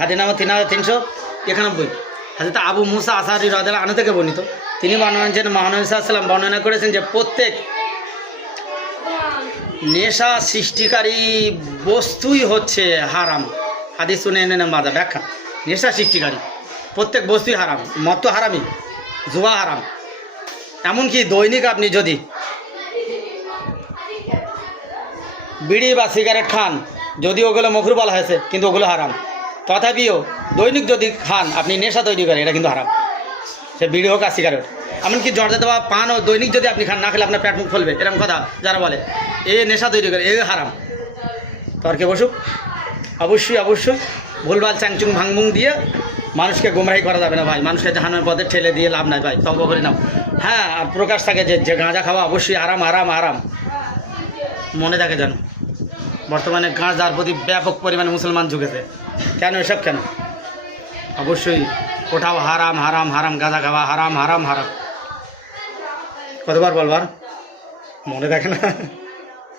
হাদিস নাম্বার তিন হাজার তিনশো একানব্বই। হাজরত আবু মুসা আসারি রাজাল আনু থেকে বর্ণিত। তিনি বর্ণনা মহানবী সাল্লাম বর্ণনা করেছেন যে প্রত্যেক নেশা সৃষ্টিকারী বস্তুই হচ্ছে হারাম। হাদিস শুনে এনে মাদা ব্যাখ্যা। নেশা সৃষ্টিকারী, প্রত্যেক বস্তুই হারাম। মদ তো হারামই, জুয়া হারাম। এমনকি দৈনিক আপনি যদি বিড়ি বা সিগারেট খান, যদি ওগুলো মখরু বলা হয়েছে, কিন্তু ওগুলো হারাম। তথাপিও দৈনিক যদি খান, আপনি নেশা তৈরি করেন, এটা কিন্তু হারাম। সে বিড়ি হোক আর সিগারেট এমনকি জর্দা দেওয়া পান ও দৈনিক যদি আপনি খান, না খেলে আপনার পেট মুখ ফুলবে, এরকম কথা যারা বলে। এ নেশা তৈরি করে, এ হারাম। তর্কে বসুক। অবশ্যই অবশ্যই। ভুলভাল চ্যাংচুং ভাংমুং দিয়ে মানুষকে গুমরাহি করা যাবে না ভাই। মানুষকে জাহানের পথে ঠেলে দিয়ে লাভ নাই ভাই। তব করে নাও। হ্যাঁ আর প্রকাশ থাকে যে যে গাঁজা খাওয়া অবশ্যই আরাম আরাম আরাম মনে থাকে যেন। বর্তমানে গাঁজার প্রতি ব্যাপক পরিমাণে মুসলমান ঝুঁকেছে। কেন এসব কেন? অবশ্যই কোথাও হারাম হারাম হারাম গাঁজা খাওয়া, হারাম হারাম হারাম। কতবার বলবার? মনে দেখে না।